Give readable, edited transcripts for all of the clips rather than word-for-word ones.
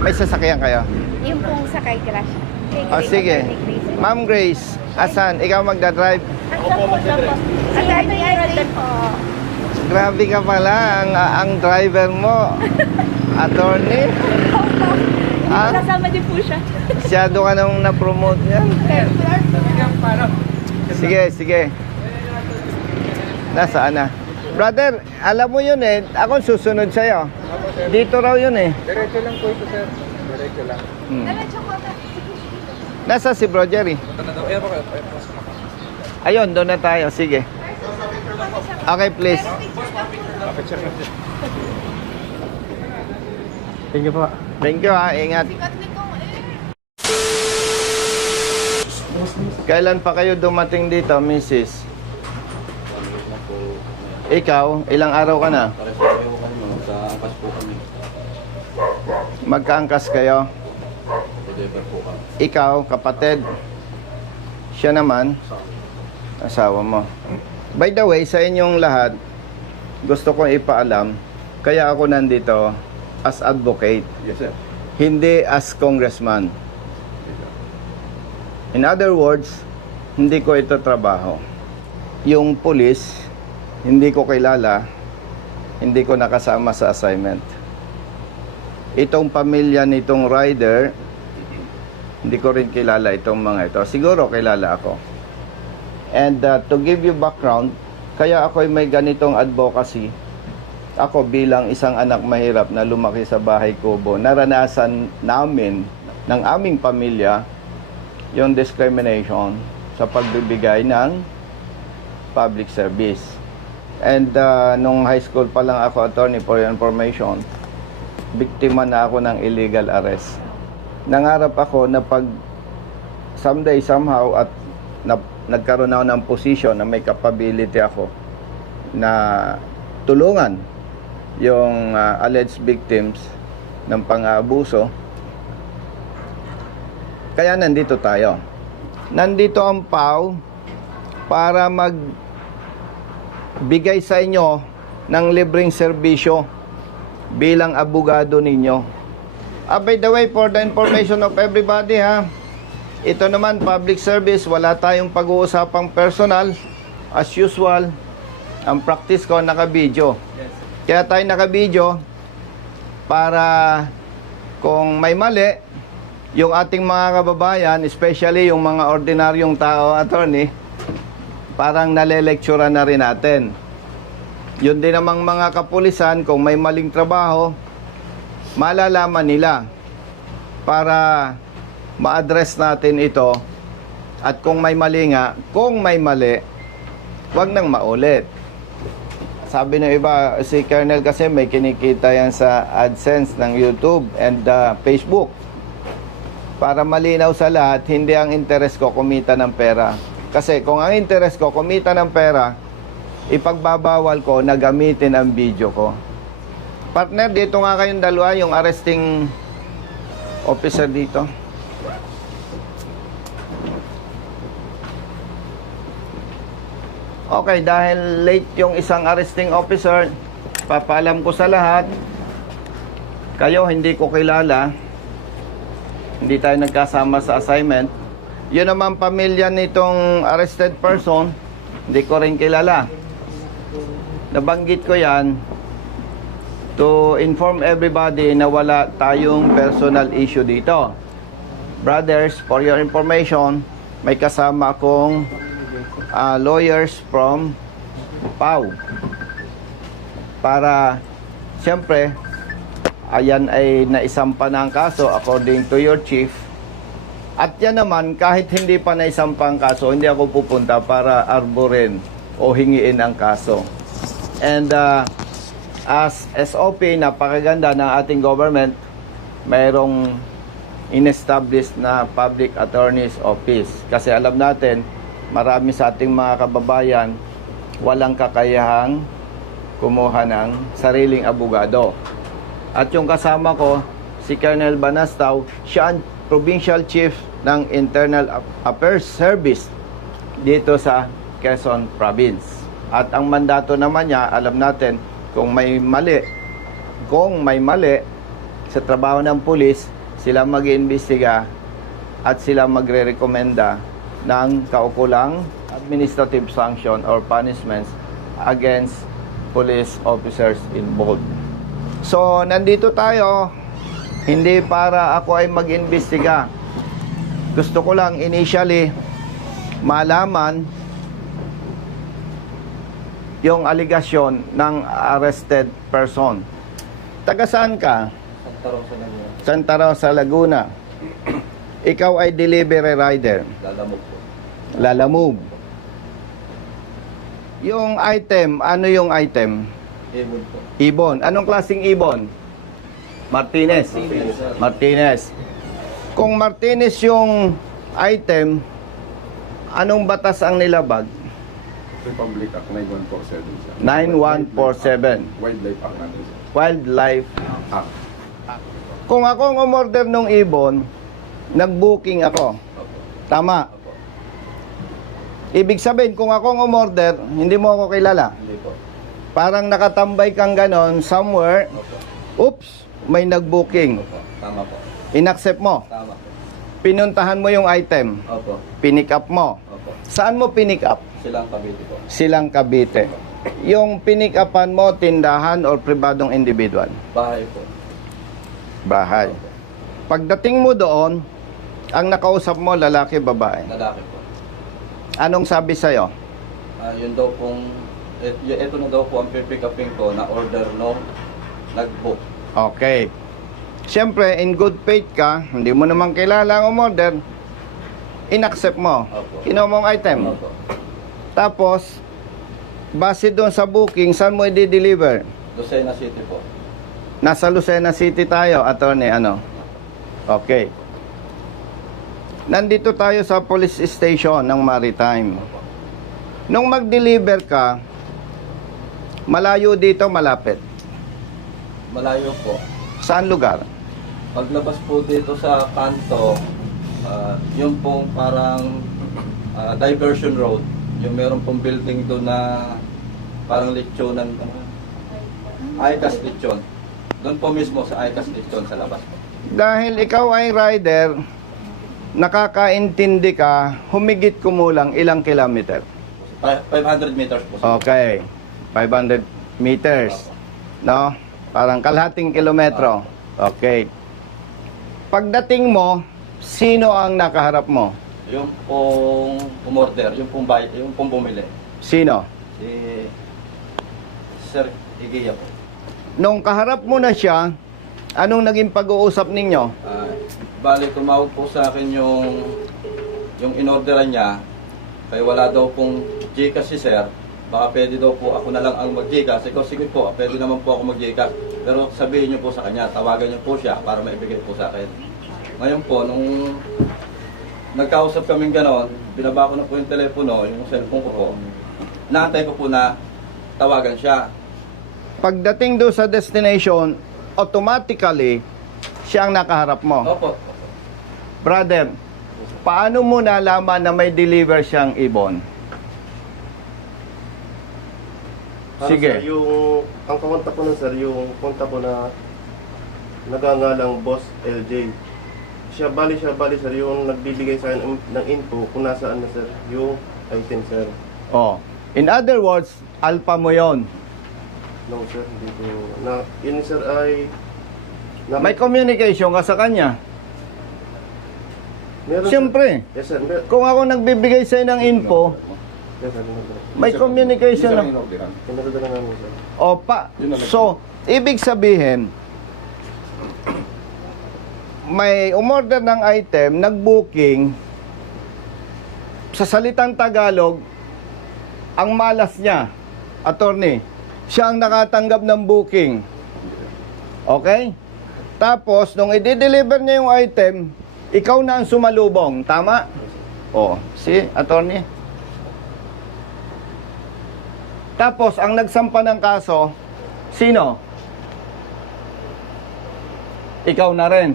May sasakyan kayo? Yung pong sakay crash. O sige. Ma'am Grace, asan? Ikaw magdadrive? Opo, magdadrive. Si Atty. Araldon po. Grabe ka pala, ang driver mo. Attorney? Ah? Kasama din po siya. Masyado ka nang na-promote yan. Sige, sige. Nasaan na? Brother, alam mo yun eh. Ako susunod sa'yo. Dito raw yun eh. Diretso lang po ito, sir. Diretso lang. Nasa si Bro Jerry? Ayun, doon na tayo. Sige. Okay, please. Thank you po. Thank you ha. Ingat. Kailan pa kayo dumating dito, Mrs.? Ikaw, ilang araw ka na? Sa angkas po kami. Magkaangkas kayo? Deliver po kami. Ikaw, kapatid. Siya naman, asawa mo. By the way, sa inyong lahat, gusto kong ipaalam, kaya ako nandito as advocate, Yes, sir. hindi as congressman. In other words, hindi ko ito trabaho. Yung police, hindi ko kilala, hindi ko nakasama sa assignment. Itong pamilya nitong rider, hindi ko rin kilala itong mga ito. Siguro kilala ako. And to give you background, kaya ako may ganitong advocacy. Ako bilang isang anak mahirap na lumaki sa bahay kubo, naranasan namin ng aming pamilya yung discrimination sa pagbibigay ng public service. And nung high school pa lang ako, attorney for your information, biktima na ako ng illegal arrest. Nangarap ako na pag someday somehow at nagkaroon ako ng position na may capability ako na tulungan yung alleged victims ng pang-aabuso. Kaya nandito tayo. Nandito ang PAW para magbigay sa inyo ng libreng serbisyo bilang abogado ninyo. By the way, for the information of everybody ha, ito naman public service, wala tayong pag-uusapang personal. As usual, ang practice ko naka-video. Kaya tayo naka-video para kung may mali, yung ating mga kababayan, especially yung mga ordinaryong tao, attorney, parang nalelektura na rin natin. Yun din namang mga kapulisan, kung may maling trabaho, malalaman nila para ma-address natin ito. At kung may mali nga, kung may mali, wag nang maulit. Sabi ng iba, si Colonel kasi may kinikita yan sa AdSense ng YouTube and Facebook. Para malinaw sa lahat, hindi ang interest ko kumita ng pera. Kasi kung ang interest ko kumita ng pera, ipagbabawal ko na gamitin ang video ko. Partner, dito nga kayong dalawa, yung arresting officer dito. Okay, dahil late yung isang arresting officer, papaalam ko sa lahat, kayo hindi ko kilala, hindi tayo nagkasama sa assignment. Yun naman pamilya nitong arrested person, hindi ko rin kilala. Nabanggit ko yan to inform everybody na wala tayong personal issue dito. Brothers, for your information, may kasama akong lawyers from PAW. Para, siyempre, ayan ay naisampa na ang kaso according to your chief. At yan naman, kahit hindi pa naisampa ang kaso, hindi ako pupunta para arborin o hingiin ang kaso. And as SOP, napakaganda ng ating government, mayroong in-established na Public Attorney's Office. Kasi alam natin, marami sa ating mga kababayan walang kakayahang kumuha ng sariling abogado. At yung kasama ko, si Colonel Banastaw, siya ang Provincial Chief ng Internal Affairs Service dito sa Quezon Province. At ang mandato naman niya, alam natin, kung may mali, sa trabaho ng pulis, sila mag-iimbestiga at sila magre-rekomenda ng kaukulang administrative sanction or punishments against police officers involved. So, nandito tayo, hindi para ako ay mag-imbestiga. Gusto ko lang initially malaman yung aligasyon ng arrested person. Taga saan ka? Santa Rosa lang yun. Santa Rosa, Laguna. Ikaw ay delivery rider. Lalamog po. Lalamove. Yung item, ano yung item? Ibon po. Ibon. Anong klaseng ibon? Martinez. Martinez, sir. Martinez. Kung Martinez yung item, anong batas ang nilabag? Republic Act 9147, sir. 9147. Wildlife Act natin, sir. Wildlife. Act. Kung ako ang umorder ng ibon, nag-booking ako. Opo. Tama. Opo. Ibig sabihin, kung ako ang umorder, hindi mo ako kilala. Hindi po. Parang nakatambay kang ganon somewhere, Opo. oops, may nag-booking. Opo. Tama po. Inaccept mo. Tama po. Pinuntahan mo yung item. Opo. Pinick up mo. Opo. Saan mo pinick up? Silang Cavite po. Silang Cavite. Yung pinick upan mo, tindahan or pribadong individual? Bahay po. Bahay. Pagdating mo doon, ang nakausap mo, lalaki, babae. Lalaki po. Anong sabi sa'yo? Yun daw pong, ito na daw po ang pick upin ko na order no nag-book. Okay. Siyempre, in good faith ka, hindi mo naman kilala ang umorder, inaccept mo. Opo. Kinuha mo ang item. Opo. Tapos, base doon sa booking, saan mo i-deliver? Lucena City po. Nasa Lucena City tayo, attorney, ano? Okay. Nandito tayo sa police station ng Maritime. Nung mag-deliver ka, malayo dito, malapit. Malayo po. Saan lugar? Paglabas po dito sa kanto, yung pong parang diversion road, yung meron pong building doon na parang lechonan, ICAS lechon. Doon po mismo sa ICAS lechon sa labas po. Dahil ikaw ay rider, nakakaintindi ka, humigit kumulang ilang kilometer? 500 meters po. Okay. 500 meters. No? Parang kalahating kilometro. Okay. Pagdating mo, sino ang nakaharap mo? Yung pong umorder, yung pong bumili. Sino? Si Sir Igiya po. Nung kaharap mo na siya, anong naging pag-uusap ninyo? Bali, tumawag po sa akin yung inorderan niya. Kaya wala daw pong Gcash si Sir. Baka pwede daw po ako na lang ang mag-Gcash. Ikaw, sige po, pwede naman po ako mag-Gcash. Pero sabihin niyo po sa kanya, tawagan niyo po siya para maibigay po sa akin. Ngayon po, nung nagkausap kaming ganon, binaba ko na po yung telepono, yung cellphone ko po. Naantay ko po na tawagan siya. Pagdating doon sa destination, automatically, siya ang nakaharap mo. Opo. Brother, paano mo nalaman na may deliver siyang ibon? Sige. Sir, ang kakontak ko nun sir, yung kontak ko na nagangalang Boss LJ. Siya bali sir, yung nagbibigay sa akin ng info kung nasaan na sir, yung item sir. Oh. In other words, alpha mo yon. No sir, hindi ko, yun sir ay, May communication ka sa kanya. meron sir. Siyempre, Yes sir, kung ako nagbibigay sa'yo ng info, yes sir, may communication na. pinadala namin sir. Opa. So, ibig sabihin, may umorder ng item, nag-booking, sa salitang Tagalog, ang malas niya, attorney, siya ang nakatanggap ng booking. Okay? Tapos, nung i-deliver niya yung item, ikaw na ang sumalubong. Tama? O, si attorney. Tapos, ang nagsampa ng kaso, sino? Ikaw na rin.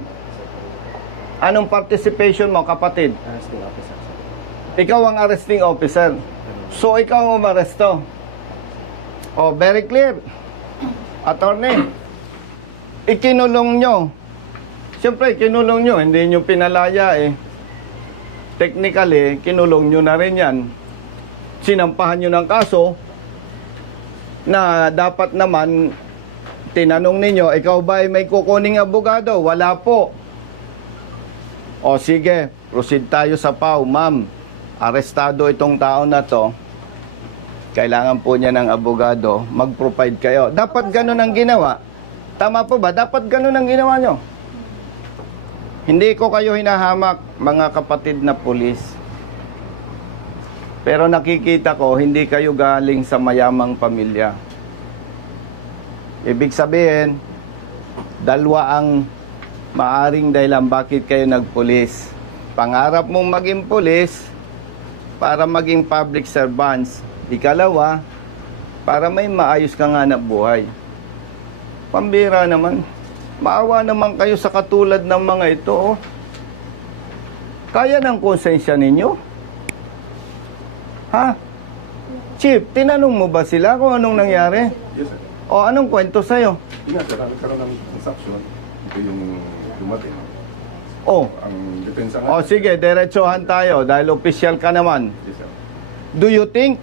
Anong participation mo, kapatid? Arresting officer sir. Ikaw ang arresting officer. So, ikaw ang umaresto. Oh, very clear. Attorney, ikinulong nyo Siyempre, kinulong nyo, hindi nyo pinalaya eh. Technically, kinulong nyo na rin yan. Sinampahan nyo ng kaso na dapat naman tinanong ninyo, ikaw ba ay may kukuning abogado? Wala po. O sige, proceed tayo sa PAW. Ma'am, arestado itong tao na to. Kailangan po niya ng abogado. Mag-provide kayo. Dapat ganun ang ginawa. Tama po ba? Dapat ganun ang ginawa nyo. Hindi ko kayo hinahamak, mga kapatid na pulis. Pero nakikita ko, hindi kayo galing sa mayamang pamilya. Ibig sabihin, dalawa ang maaring dahilan bakit kayo nagpulis. Pangarap mong maging pulis para maging public servants. Ikalawa, para may maayos kang hanap buhay. Pambira naman. Maawa naman kayo sa katulad ng mga ito. Oh. Kaya ng konsensya ninyo? Ha? Chief, tinanong mo ba sila kung anong nangyari? Yes, sir. O anong kwento sa'yo? Yun nga, sir, nagkaroon ng transaction. Ito yung dumating. Oh, Ang depensa nga. sige, diretsohan tayo dahil official ka naman. Yes, sir. Do you think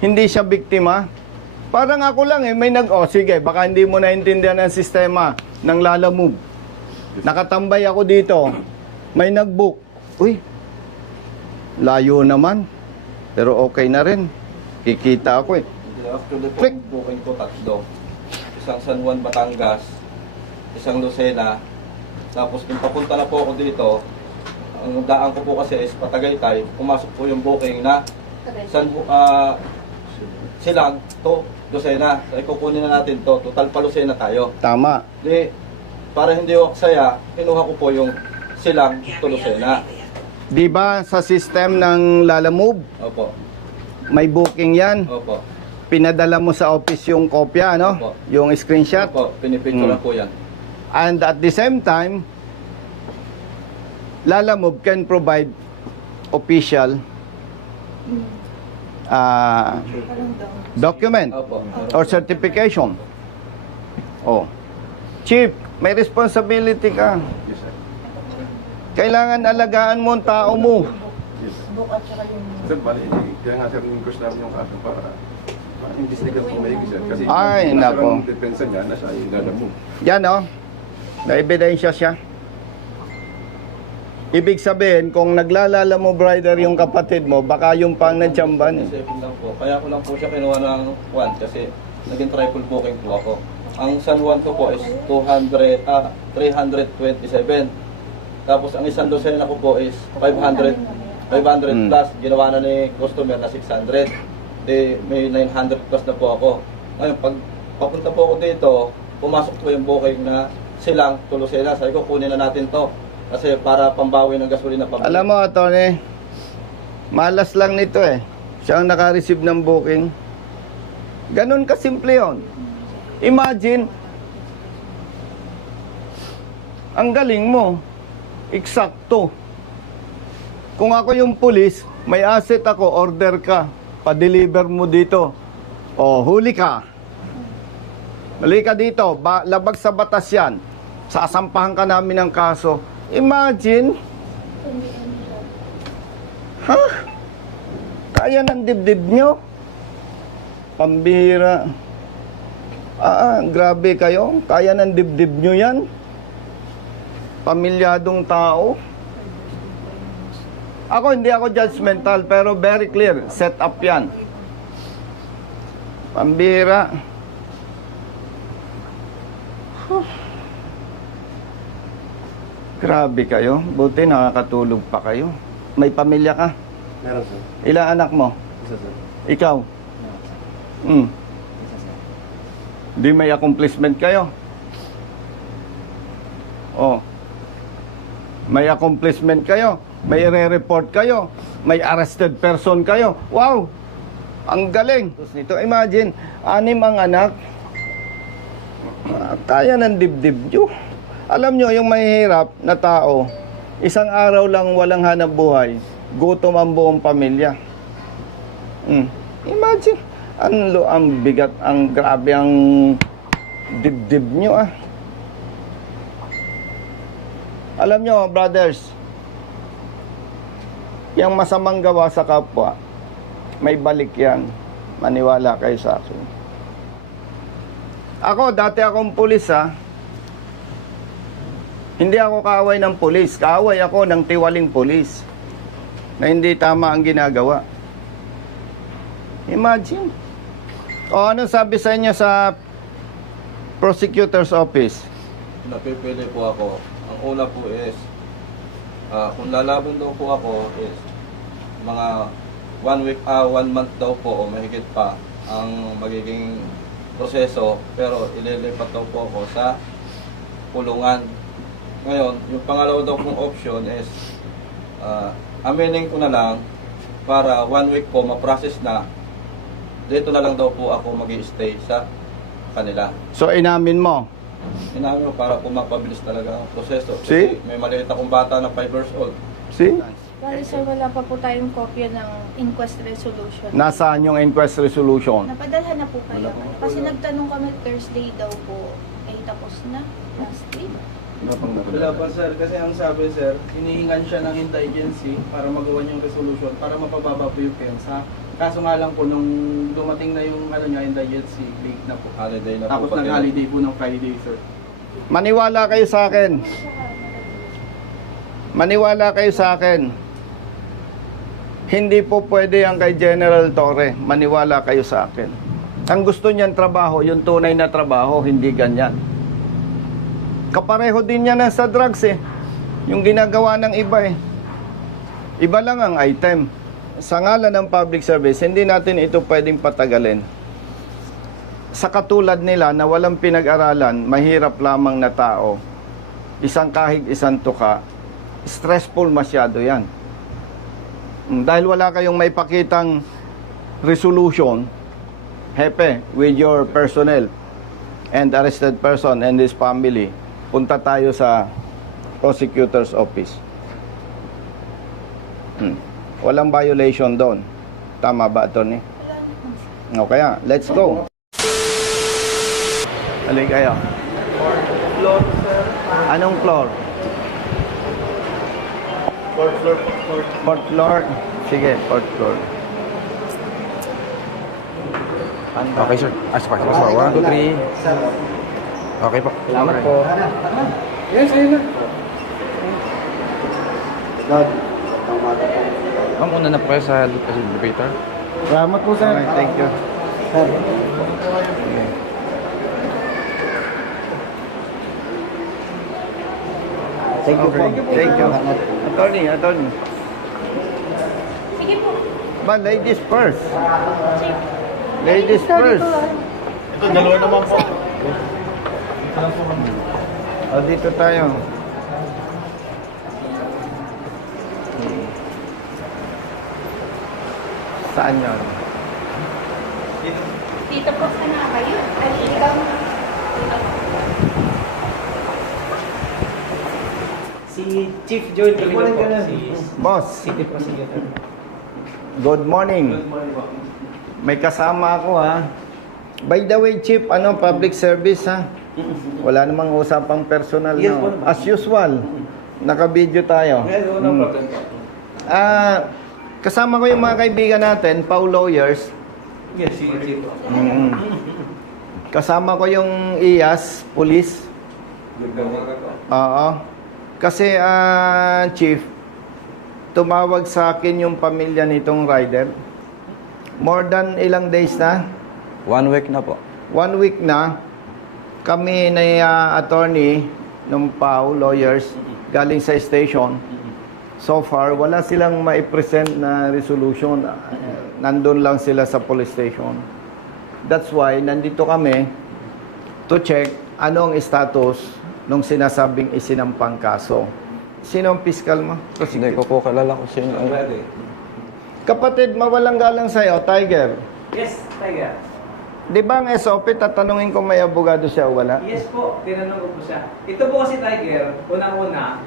hindi siya biktima? Parang ako lang may sige, baka hindi mo naintindihan ang sistema ng Lalamove. Nakatambay ako dito. May nag-book. Uy, layo naman. Pero okay na rin. Kikita ako eh. Actually po, Click. ang booking ko tatlo. Isang San Juan, Batangas, isang Lucena, tapos kung papunta na po ako dito, ang daan ko po kasi is Patagaytay, pumasok po yung booking na Silang to Lucena. So, ikukunin na natin to. Total pa Lucena tayo. Tama. Di, para hindi ako aksaya, kinuha ko po yung Silang to Lucena. Di ba sa system ng Lalamove, Opo. may booking yan? Opo. Pinadala mo sa office yung kopya, no? Opo. Yung screenshot. Opo. Pinipicture po yan. And at the same time, Lalamove can provide official document Opo. or certification. Oh. Chief, may responsibility ka. Yes, sir. Kailangan alagaan mo ang tao mo. Yes, sir. Sir, bali, kaya nga sir, in-request namin yung kaso para ma-investigate po maigi, sir. Kasi Ay, yung nako. nasarang depensa niya, nasa yung Lalamove. Yan, oh. Na-ebidensya siya. Ibig sabihin, kung naglalala mo, brother, yung kapatid mo, baka yung pang natsamban. Eh. 7 lang po. Kaya ko lang po siya kinuha ng Juan kasi naging triple booking po ako. Ang San Juan ko po is 327. Tapos ang isang Lucena ko po is 500 plus. Ginawa na ni customer na 600. May 900 plus na po ako. Ngayon, pag papunta po ako dito, pumasok po yung booking na Silang to Lucena. Sabi ko, kunin na natin to. Kasi para pambawi ng gasolina pambili. Alam mo, Tony, malas lang nito eh. Siya ang naka-receive ng booking. Ganun kasimple yun. Imagine, ang galing mo, eksakto. Kung ako yung pulis, may asset ako, order ka, pa-deliver mo dito. O, huli ka. Mali ka dito, labag sa batas yan. Sasampahan ka namin ng kaso. Imagine. Ha? Kaya ng dibdib nyo? Pambihira. Grabe kayo. Kaya ng dibdib nyo yan? Pamilyadong tao. Hindi ako judgmental, pero very clear. Set up yan. Pambihira. Grabe kayo. Buti nakakatulog pa kayo. May pamilya ka? Meron, sir. Ilang anak mo? Isa, sir. Ikaw? Di may accomplishment kayo? Oh. May accomplishment kayo? May re-report kayo? May arrested person kayo? Wow! Ang galing! Nito, imagine, 6 ang anak. Kaya ng dibdib nyo. Alam nyo, yung mahihirap na tao, isang araw lang walang hanap buhay, gutom ang buong pamilya. Imagine, ang bigat, ang grabe ang dibdib nyo Alam nyo, brothers, yung masamang gawa sa kapwa, may balik yan. Maniwala kayo sa akin. Ako, dati akong pulis ha. Hindi ako kaaway ng pulis. Kaaway ako ng tiwaling pulis na hindi tama ang ginagawa. Imagine. O ano sabi sa inyo sa prosecutor's office? Napipili po ako. Ang una po is, kung lalaban daw po ako is, mga 1 month daw po o mahigit pa ang magiging proseso, pero ililipat daw po ako sa kulungan. Ngayon, yung pangalawa daw pong option is, aminin ko na lang para 1 week po ma-process na, dito na lang daw po ako mag-i-stay sa kanila. So inamin mo? Inamin mo para po mapabilis talaga ang proseso. See? Kasi may maliit akong bata na 5 years old. See? Bali sir, wala pa po tayong kopya ng inquest resolution. Nasaan yung inquest resolution? Napadalhan na po kayo. Kasi nagtanong kami Thursday daw po. Eh, tapos na. Last week. Wala pa sir, kasi ang sabi sir, hinihingan siya ng indigency para magawa yung resolution para mapababa po yung pensa. Kaso nga lang po nung dumating na yung indigency, late na po. Holiday na po. Tapos pati. nag-holiday po ng Friday sir. Maniwala kayo sa akin. Maniwala kayo sa akin. Hindi po pwede ang kay General Torre. Maniwala kayo sa akin. Ang gusto niyan trabaho, yung tunay na trabaho, hindi ganyan. Kapareho din yan sa drugs eh. Yung ginagawa ng iba eh. Iba lang ang item. Sa ngalan ng public service, hindi natin ito pwedeng patagalin. Sa katulad nila na walang pinag-aralan, mahirap lamang na tao, isang kahig, isang tuka, stressful masyado yan. Dahil wala kayong may pakitang resolution, hepe, with your personnel and arrested person and his family, punta tayo sa prosecutor's office. Walang violation doon. Tama ba, attorney? O kaya, let's go. Halika kayo. Floor sir. Anong floor? Fourth floor. Fourth floor? Sige, fourth floor. Okay, sir. Sa 1, 2, 3. Okay po. Salamat po. Yes, ayun na. Ma'am, una na po kayo sa elevator. Salamat po, sir. Okay, thank you. Thank you po. Thank you. Attorney. Sige po. But ladies first. Ladies first. Ito, dalawa naman po. O, dito tayo. Saan yun? Dito po sana kayo. Ikaw. Si Chief Joel Calino po, si Boss, City Prosecutor. good morning. Good morning po. May kasama ako ha. By the way, Chief, public service ha? Wala namang usapang personal. Yes, No? po. As usual, naka-video tayo. Yes, no problem po. Kasama ko yung mga kaibigan natin, Pau Lawyers. Yes, si Chief po. Kasama ko yung IAS, Police. Oo. Kasi, Chief, tumawag sa akin yung pamilya nitong rider. More than ilang days na? 1 week na po. 1 week na. Kami na attorney ng Pau Lawyers galing sa station. So far, wala silang maipresent na resolution. Nandun lang sila sa police station. That's why, nandito kami to check anong status nung sinasabing isinampang kaso. Sino ang piskal mo? Hindi ko po kalala kung sino. Kapatid, mawalang galang sa'yo, Tiger. Yes, Tiger. Di ba ang SOP, tatanungin ko may abogado siya o wala? Yes po, tinanong ko po siya. Ito po kasi Tiger, unang-una,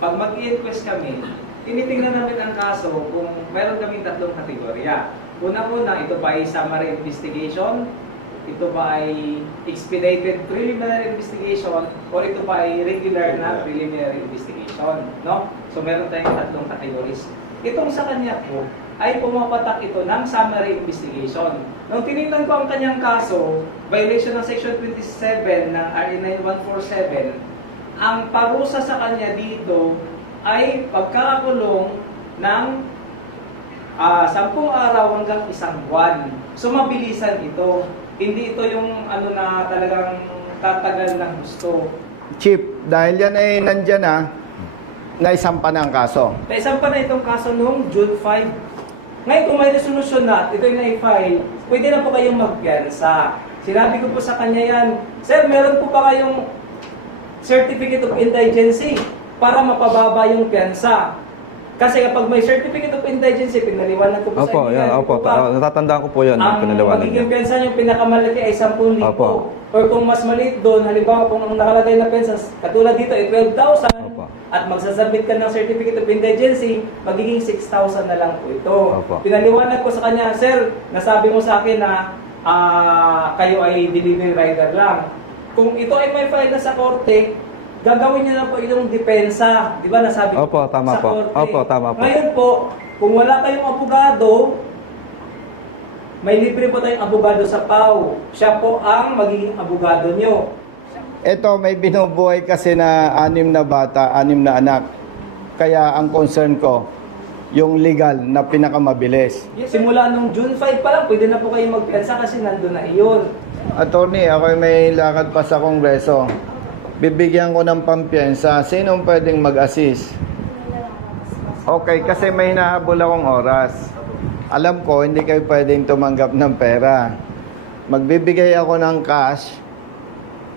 pag mag-i-inquest kami, tinitingnan namin ang kaso kung meron kaming 3 kategorya. Unang-una, ito ba ay summary investigation, ito ba ay expedited preliminary investigation or ito ba ay regular na preliminary investigation, no? So meron tayong tatlong categories. Itong sa kanya po ay pumapatak ito ng summary investigation. Nung tinignan ko ang kanyang kaso, violation ng Section 27 ng RA 9147, ang parusa sa kanya dito ay pagkakakulong ng 10 araw hanggang 1 buwan. So mabilisan ito. Hindi ito yung ano na talagang tatagal ng gusto. Chief, dahil yan ay nandyan na, naisampa na ang kaso. Naisampa na itong kaso noong June 5. Ngayon kung may resolusyon na, ito yung na-file, pwede na po kayong magpiyansa. Sinabi ko po sa kanya yan, Sir, meron po ba kayong certificate of indigency para mapababa yung piyansa? Kasi kapag may certificate of indigency, pinaliwanag ko po sa Opo, inyo. yan, opo. Natatandaan ko po yan. Ang Pinaliwanag magiging niya. pensa yung pinakamalaki ay 10,000. Opo. Or kung mas maliit doon, halimbawa kung ang nakalagay na pensa, katulad dito ay 12,000, Opo. at magsasubmit ka ng certificate of indigency, magiging 6,000 na lang po ito. Opo. Pinaliwanag ko sa kanya, Sir, nasabi mo sa akin na kayo ay delivery rider lang. Kung ito ay may file na sa korte, gagawin niyo na po yung depensa. Di ba nasabi ko Opo, tama sa po. korte? Opo, tama po. Ngayon po, kung wala kayong abogado, may libre po tayong abogado sa PAW. Siya po ang magiging abogado nyo. Ito, may binubuhay kasi na 6 na bata, 6 na anak. Kaya ang concern ko, yung legal na pinakamabilis. Simula nung June 5 pa lang, pwede na po kayo magpiyansa kasi nandun na iyon. Attorney, ako may lakad pa sa Kongreso. Bibigyan ko ng pampiyansa. Sinong pwedeng mag-assist? Okay, kasi may hinahabol akong oras. Alam ko, hindi kayo pwedeng tumanggap ng pera. Magbibigay ako ng cash,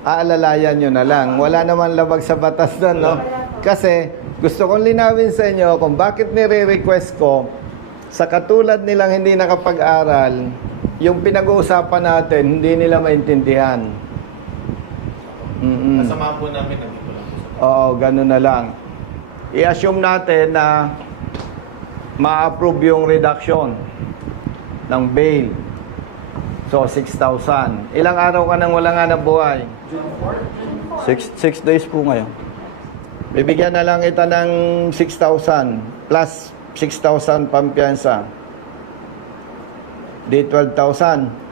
aalalayan nyo na lang. Wala naman labag sa batas doon, no? Kasi gusto kong linawin sa inyo kung bakit nire-request ko sa katulad nilang hindi nakapag-aral, yung pinag-uusapan natin, hindi nila maintindihan. Kasama po namin nandito lang po sa Oo, ganun na lang. I-assume natin na ma-approve yung reduction ng bail. So, 6,000. Ilang araw ka nang wala nga nabuhay? 6 days po ngayon. Bibigyan na lang kita ng 6,000 plus 6,000 pampiyansa. Di 12,000.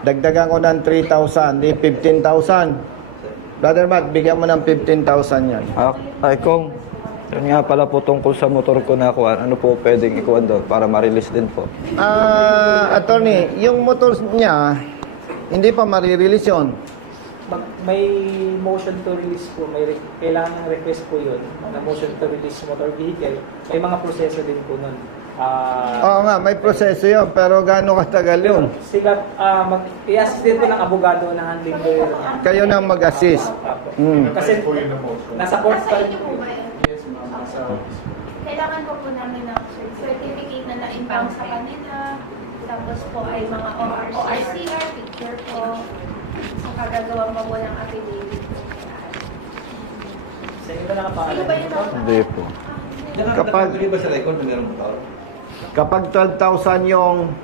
Dagdagan ko ng 3,000. Di 15,000. Brother Matt, bigyan mo ng 15,000 yan. Ay, kung yun nga pala po tungkol sa motor ko na kuha, ano po pwedeng ikuha doon para ma-release din po? Attorney, yung motor niya, hindi pa marirelease yun. May motion to release po, kailangan ng request po yun, na motion to release motor vehicle. May mga proseso din po nun. Oo nga, may proseso yun, pero gaano katagal yun? Sila, i-assist din po ng abogado na handling lawyer niya. Kayo na mag-assist. Kasi nasa court pa rin po. Yes, ma'am. Sa office. Kailangan po namin ng certificate na na-impound sa kanila. Tapos po ay mga ORCR, picture po. Saka gagawang mo ng affidavit po. Sa inyo ba nakapakalan? Sino ba yun? Hindi po. Kapag 12,000 yung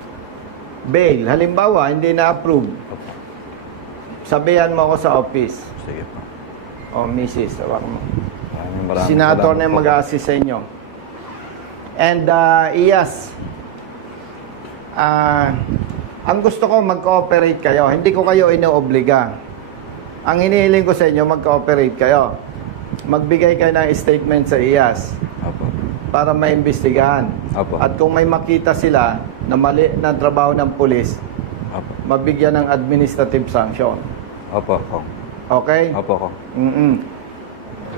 bail, halimbawa, hindi na-approve, sabihan mo ako sa office. Sige po. O, Mrs., tawag mo. Maraming Senator salamat na yung po. mag-assist sa inyo. And, Iyas, ang gusto ko mag-cooperate kayo. Hindi ko kayo inoobliga. Ang hinihiling ko sa inyo, mag-cooperate kayo. Magbigay kayo ng statement sa Iyas Opo. para maimbestigahan. Opo. At kung may makita sila na mali na trabaho ng pulis, Opo. mabigyan ng administrative sanction. Opo, kong. Okay? Opo, kong.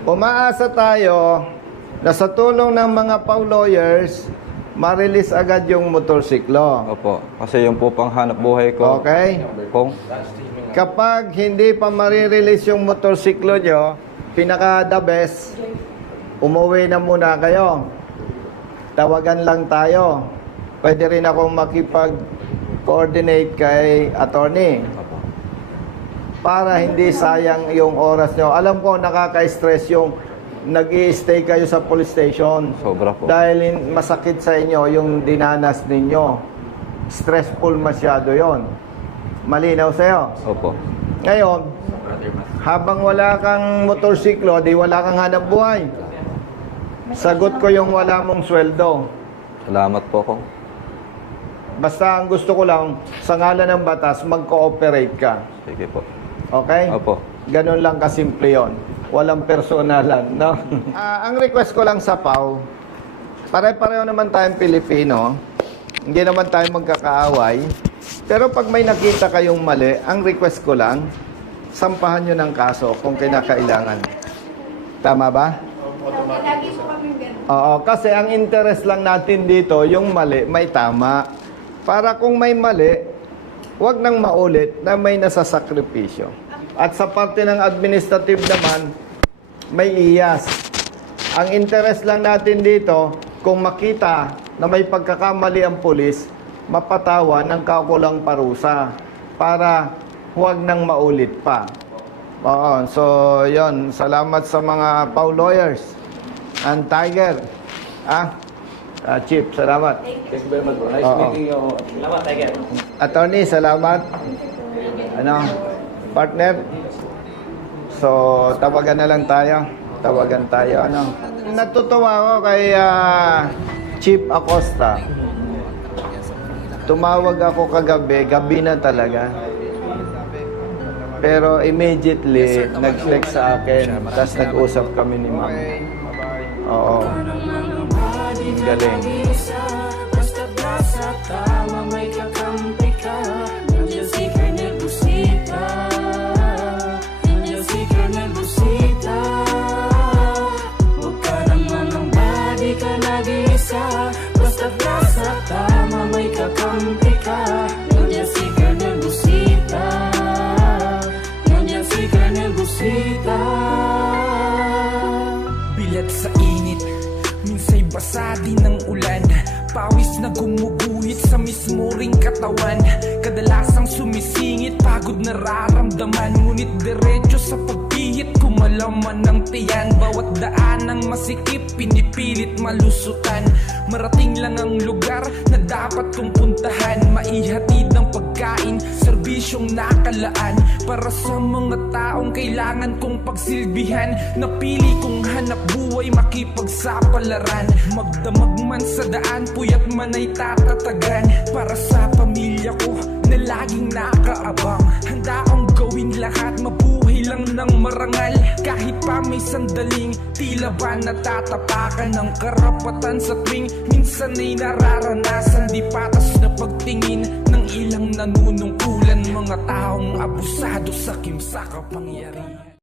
Umaasa tayo na sa tulong ng mga PAW lawyers, ma-release agad yung motorsiklo. Opo. Kasi yung po pang hanap buhay ko. Okay? Kong. Kapag hindi pa marirelease yung motorsiklo nyo, pinaka-the best, umuwi na muna kayo. Tawagan lang tayo. Pwede rin akong makipag-coordinate kay attorney Opo. para hindi sayang yung oras nyo. Alam ko, nakaka-stress yung nag-i-stay kayo sa police station. Sobra po. Dahil masakit sa inyo yung dinanas ninyo. stressful masyado yon. Malinaw sa'yo? Opo. Ngayon, habang wala kang motorsiklo, di wala kang hanap buhay. Sagot ko yung wala mong sweldo. Salamat po ko. Basta ang gusto ko lang, sa ngalan ng batas, mag-cooperate ka. Sige po. Okay? Opo. Ganun lang kasimple yun. Walang personalan, no? Ang request ko lang sa PAW, pare-pareho naman tayong Pilipino. Hindi naman tayo magkakaaway. Pero pag may nakita kayong mali, ang request ko lang, sampahan nyo ng kaso kung kinakailangan. Tama ba? Lagi po kami ganun. Oo, kasi ang interest lang natin dito, yung mali, may tama. Para kung may mali, wag nang maulit na may nasasakripisyo. At sa parte ng administrative naman, may iyas. Ang interest lang natin dito, kung makita na may pagkakamali ang pulis, mapatawa ng kakulang parusa para huwag nang maulit pa. Oo, so yon. Salamat sa mga PAW lawyers and Tiger. Chief, salamat. Thank you very much, bro. Nice Oo. meeting you. Salamat, Tiger. Attorney, salamat. Partner? So, tawagan na lang tayo. Tawagan tayo, Natutuwa ako kay Chief Acosta. Tumawag ako kagabi, gabi na talaga. Pero immediately, nag-flex sa akin. Tapos nag-usap kami ni Ma'am. Oo. Ang galing. Basta nasa tama may kakampi ka. Nandiyan si Colonel Busita. Nandiyan si Colonel Busita. Huwag ka naman ng body ka nag-iisa. Basta nasa tama may kakampi ka. Nandiyan si Colonel Busita. Nandiyan si Colonel Busita. Bilat sa init, minsa'y basa din ng ulan. Pawis na gumuguhit sa mismo ring katawan. Kadalasang sumisingit, pagod nararamdaman. Ngunit diretso sa pagpihit, kumalaman ng tiyan. Bawat daan ng masikip, pinipilit malusutan. Marating lang ang lugar na dapat kong puntahan. Maihatid ang pagkain, serbisyong nakalaan. Para sa mga taong kailangan kong pagsilbihan. Napili kong hanap buhay, makipagsapalaran. Magdamag man sa daan, puyat man ay tatatagan. Para sa pamilya ko na laging nakaabang. Handa akong gawin lahat, mabuhay lang ng marangal. Kahit pa may sandaling tila ba natatapakan ng karapatan sa tuwing minsan ay nararanasan. Di patas na pagtingin ng ilang nanunungkulan. Mga taong abusado sa kimsa kapangyarihan.